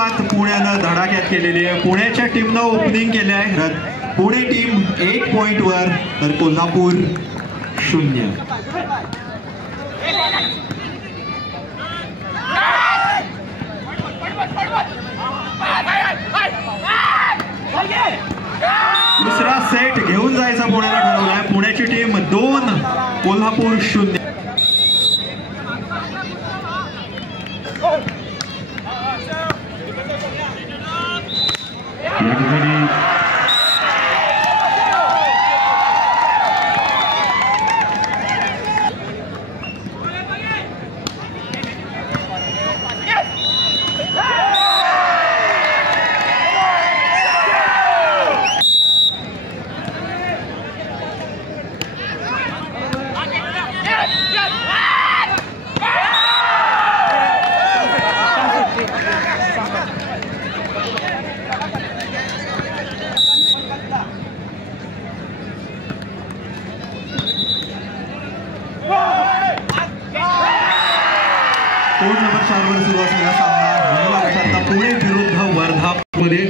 सुरुवात पुण्यानं धडाक्यात केलेली आहे. पुण्याच्या टीमनं ओपनिंग केले आहे. पुणे टीम 1 पॉइंटवर तर कोल्हापूर 0. दुसरा सेट घेऊन जायचा पुण्याला ठरवलाय. पुण्याची टीम 2 कोल्हापूर 0. कोड नंबर 4 वर सुरू असलेला सामना महिला गटातला पुणे विरुद्ध वर्धा मध्ये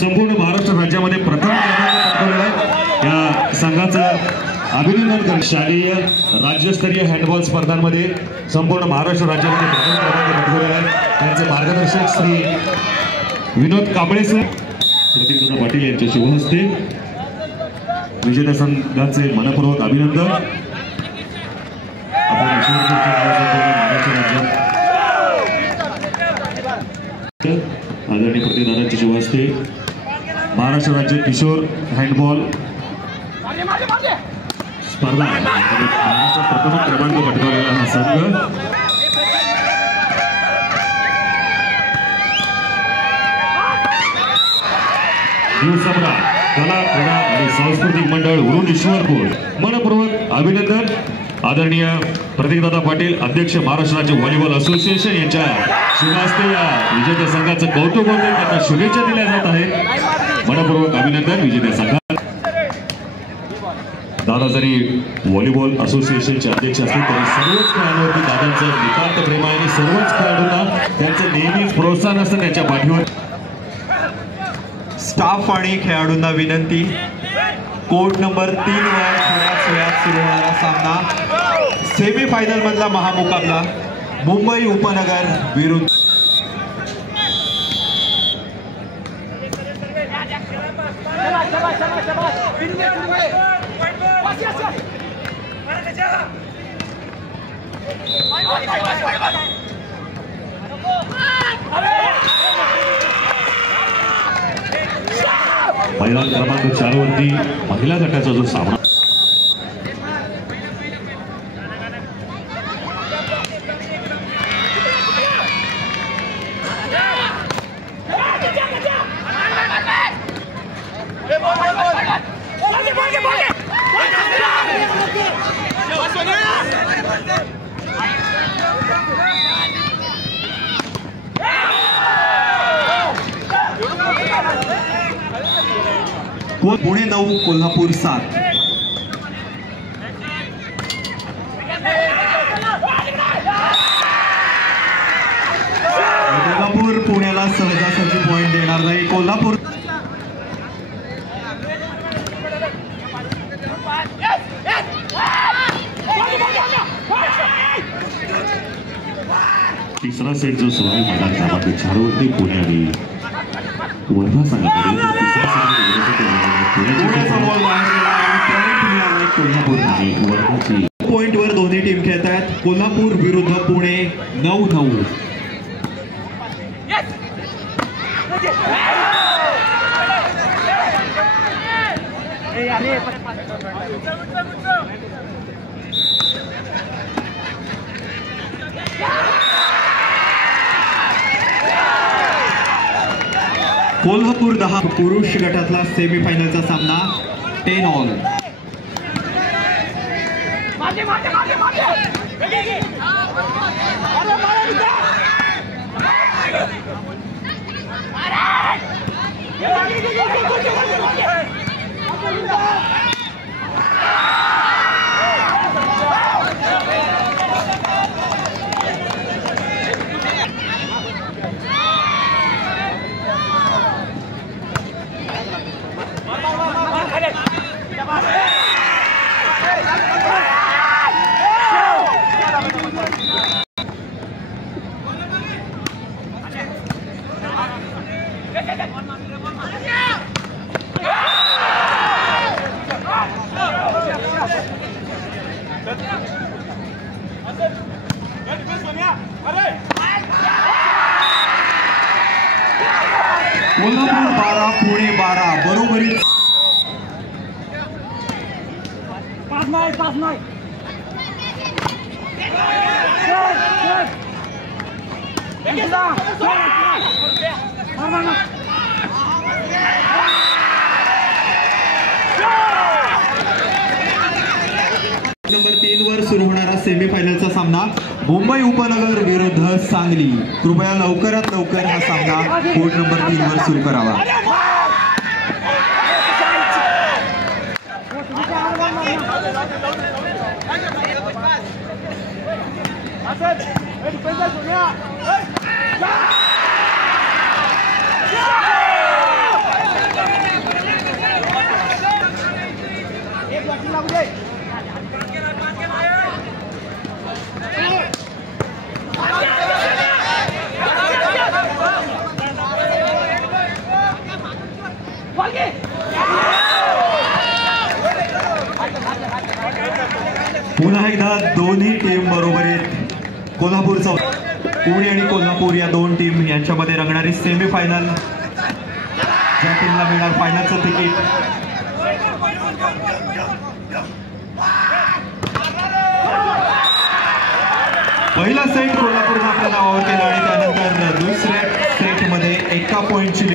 संपूर्ण महाराष्ट्र राज्यामध्ये प्रथम क्रमांक पटकावलेला आहे. या संघाचं अभिनंदन कर. शालेय राज्यस्तरीय हँडबॉल स्पर्धांमध्ये संपूर्ण महाराष्ट्र राज्यामध्ये प्रथम क्रमांक पटकावलेला आहे. त्यांचे मार्गदर्शक श्री विनोद कांबळे सर, प्रतीकदादा पाटील यांच्या शुभ हस्ते विजेत्या संघाचे मनपूर्वक अभिनंदन. आपण महाराष्ट्र राज्यात आदरणीय प्रतिनिधानांच्या शुभ हस्ते महाराष्ट्र राज्य किशोर हँडबॉल स्पर्धा महाराष्ट्र प्रथम क्रमांक पटकावलेला हा संघ सम्राट कला क्रीडा आणि सांस्कृतिक मंडळ वरुण ईश्वरपूर मनपूर्वक अभिनंदन. आदरणीय प्रतीकदादा पाटील अध्यक्ष महाराष्ट्र राज्य व्हॉलीबॉल असोसिएशन यांच्या शुभ हस्ते या विजेत्या संघाचं कौतुक होते. त्यांना शुभेच्छा दिल्या जात आहेत. मनपूर्वक अभिनंदन विजेत्या संघात. दादा जरी व्हॉलीबॉल असोसिएशनचे अध्यक्ष असतील तरी सर्वच खेळाडूंवरती दादांचं नितांत प्रेम आहे आणि सर्वच खेळाडूंना त्यांचं नेहमीच प्रोत्साहन असतं त्यांच्या पाठीवर. स्टाफ आणि खेळाडूंना विनंती. कोर्ट नंबर 3 वर थोड्याच वेळात सुरू होणारा सामना सेमीफायनल मधला महामुकाबला मुंबई उपनगर विरुद्ध मैदान क्रमांक 4 वरती महिला गटाचा जो सामना पुणे 9 कोल्हापूर 7. कोल्हापूर पुण्याला सहजासहजी पॉइंट देणार नाही. कोल्हापूर तिसरा सेट जो सुरू आहे मैदान क्रमांक 4 वरती पुणे आणि वर्धा संघाकडे. पॉइंट वर दोन्ही टीम खेळत आहेत. कोल्हापूर विरुद्ध पुणे 9-9. कोल्हापूर 10 पुरुष गटातला सेमीफायनलचा सामना 10 ऑल. कोल्हापूर 12 पुणे 12 बरोबरी. नंबर 3 वर सुरू होणारा सेमीफायनलचा सामना मुंबई उपनगर विरुद्ध सांगली. कृपया लवकरात लवकर हा सामना कोर्ट नंबर 3 वर सुरू करावा. पुन्हा एकदा दोन्ही टीम बरोबरीत कोल्हापूरचा पुणे आणि कोल्हापूर या दोन टीम यांच्यामध्ये रंगणारी सेमीफायनल. ज्या टीमला मिळणार फायनलचं तिकीट. पहिला सेट कोल्हापूरने आपल्या नावावर केला आणि त्यानंतर दुसऱ्या सेटमध्ये 1 पॉइंटची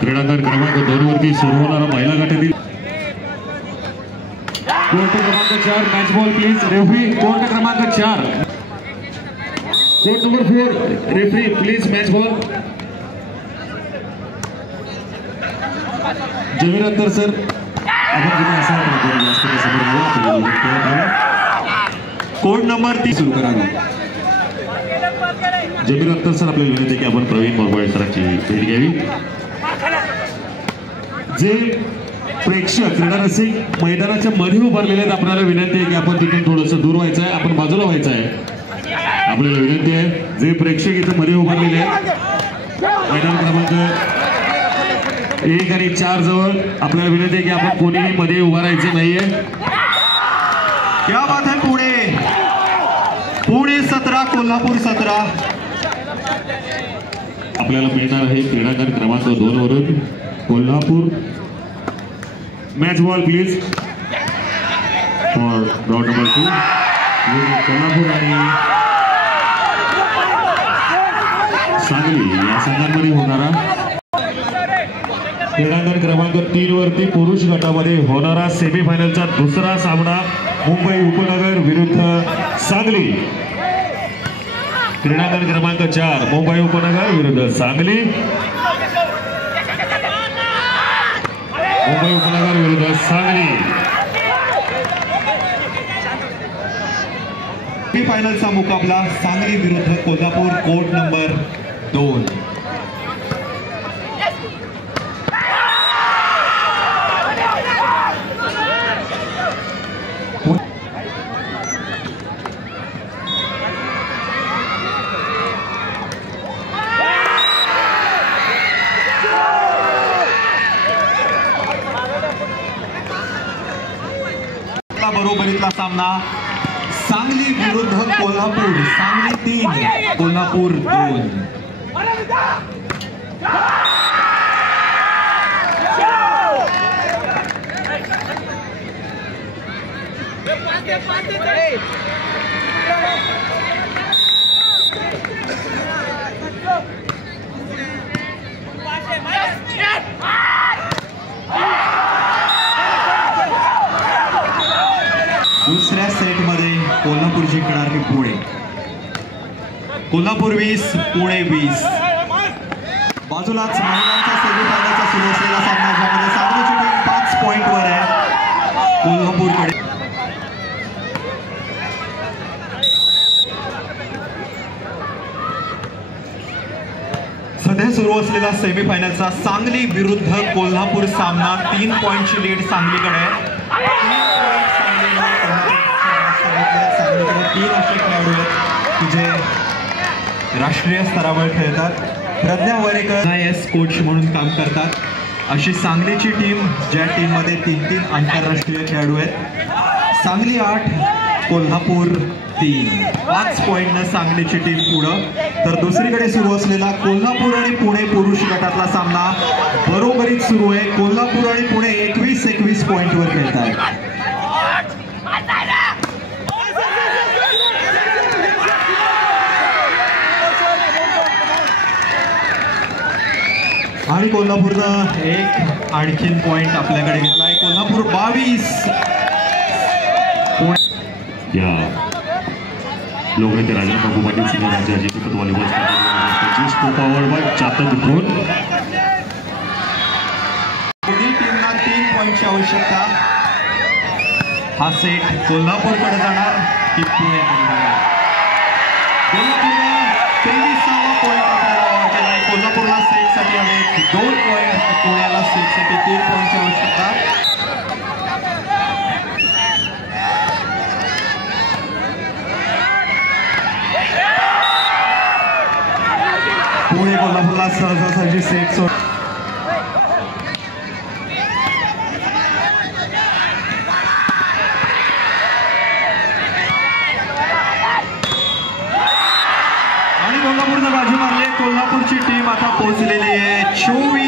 क्रीडांगण क्रमांक 2 वरती सुरू होणारा महिला गटातील कोर्ट क्रमांक 4 match ball please. Referee court क्रमांक 4 court number 4 referee please match ball. Zameer Akhtar sir court number 3 सुरू करावा. जमीर अख्तर सर आपल्याला विनंती की आपण प्रवीण मोरगोळे सरांची भेट घ्यावी. जे प्रेक्षक क्रीडा रसिक मैदानाच्या मध्ये उभारलेले आहेत आपल्याला विनंती आहे की आपण तिथून थोडंसं दूर व्हायचं आहे. आपण बाजूला व्हायचं आहे. आपल्याला विनंती आहे जे प्रेक्षक इथं मध्ये उभारलेले आहेत मैदान क्रमांक 1 आणि 4 जवळ आपल्याला विनंती आहे की आपण कोणीही मध्ये उभा राहायचं नाहीये. क्या बात आहे. पुणे 17 कोल्हापूर 17. आपल्याला मिळणार आहे क्रीडांगण क्रमांक 2 वरून Kolhapur. Match ball please for round number 2. Kolhapur आणि सांगली या संघांमध्ये होणारा क्रीडांगण क्रमांक 3 वरती पुरुष गटामध्ये होणारा सेमीफायनलचा दुसरा सामना मुंबई उपनगर विरुद्ध सांगली. क्रीडांगण क्रमांक 4 मुंबई उपनगर विरुद्ध सांगली. मुंबई उपनगर विरुद्ध सांगली. फायनलचा मुकाबला सांगली विरुद्ध कोल्हापूर कोर्ट नंबर 2. बरोबरीतला सामना सांगली विरुद्ध कोल्हापूर. सांगली 3 कोल्हापूर 2. दुसऱ्या सेटमध्ये कोल्हापूर जिंकणार की पुणे. कोल्हापूर 20 पुणे 20. बाजूलाच महिलांचा सेमीफायनलचा सुरू असलेला सामना ज्यामध्ये सांगलीची टीम 5 पॉइंटवर आहे. कोल्हापूरकडे. सध्या सुरू असलेला सेमीफायनलचा सांगली विरुद्ध कोल्हापूर सामना 3 पॉइंटची लीड सांगलीकडे आहे. सांगलीकडे 3 असे खेळाडू आहेत की जे राष्ट्रीय स्तरावर खेळतात. प्रज्ञा वरेकर एस कोच म्हणून काम करतात. अशी सांगलीची टीम ज्या टीममध्ये 3-3 आंतरराष्ट्रीय खेळाडू आहेत. सांगली 8 कोल्हापूर 3. 5 पॉइंटनं सांगलीची टीम पुढं. तर दुसरीकडे सुरू असलेला कोल्हापूर आणि पुणे पुरुष गटातला सामना बरोबरीत सुरू आहे. कोल्हापूर आणि पुणे 21-21 पॉइंटवर खेळत आहेत. आणि कोल्हापूरनं एक आणखीन पॉइंट आपल्याकडे घेतलाय. कोल्हापूर 22. या लोकनेते राजा बाबू पाटील सिनियर राज्य अजिंक्यपद व्हॉलीबॉल स्पर्धेत स्कोपावर बाय चातक ड्रोन. दोन्ही टीमना 3 पॉइंटची आवश्यकता. हा सेट कोल्हापूरकडे जाणार की पुण्याकडे जाणार. कोल्हापूरला 23वा पॉइंट आपल्याला केलाय. कोल्हापूरला सेटसाठी हवे 2 पॉइंट. पुण्याला सेटसाठी 3 पॉइंटची आवश्यकता. पुणे कोल्हापूरला सहजासहजी सेट सोड. आणि कोल्हापूरनं बाजू मारली. कोल्हापूरची टीम आता पोहोचलेली आहे 24